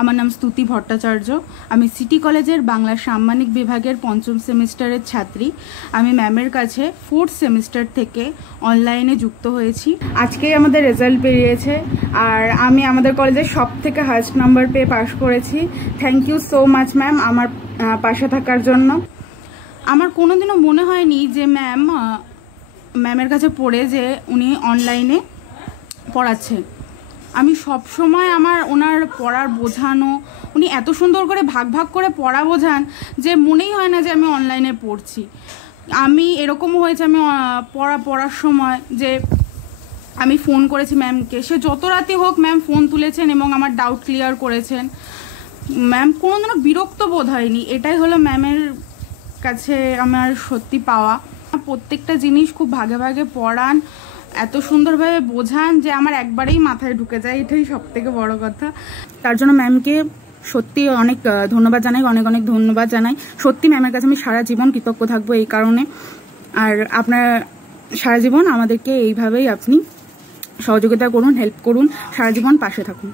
আমার নাম স্তুতি ভট্টাচার্য। আমি সিটি কলেজের বাংলা সাম্মানিক বিভাগের পঞ্চম সেমিস্টারের ছাত্রী। আমি ম্যামের কাছে 4th সেমিস্টার থেকে অনলাইনে যুক্ত হয়েছি। আজকেই আমাদের রেজাল্ট বেরিয়েছে আর আমি আমাদের কলেজের সব থেকে হাইয়েস্ট নাম্বার পেয়ে পাশ করেছি। Thank you so much ma'am আমার পাশে থাকার জন্য। আমার কোনোদিনও মনে হয়নি যে ম্যামের কাছে পড়ে যে উনি অনলাইনে পড়াচ্ছে। আমি সব সময় ওনার পড়ার বোঝানো, উনি এত সুন্দর করে ভাগ ভাগ করে পড়া বোঝান যে মনেই হয় না যে আমি অনলাইনে পড়ছি। আমি এরকমও হয়েছে, আমি পড়ার সময় যে আমি ফোন করেছি ম্যামকে, সে যত রাতে হোক ম্যাম ফোন তুলেছেন এবং আমার ডাউট ক্লিয়ার করেছেন। ম্যাম কোনোদিনও বিরক্ত বোধ হয়নি। এটাই হলো ম্যামের কাছে আমার সত্যি পাওয়া। প্রত্যেকটা জিনিস খুব ভাগে ভাগে পড়ান, এত সুন্দরভাবে বোঝান যে আমার একবারেই মাথায় ঢুকে যায়। এটাই সব থেকে বড় কথা। তার জন্য ম্যামকে সত্যি অনেক ধন্যবাদ জানাই, অনেক অনেক ধন্যবাদ জানাই। সত্যি ম্যামের কাছে আমি সারা জীবন কৃতজ্ঞ থাকবো এই কারণে। আর আপনার সারা জীবন আমাদেরকে এইভাবেই আপনি সহযোগিতা করুন, হেল্প করুন, সারা জীবন পাশে থাকুন।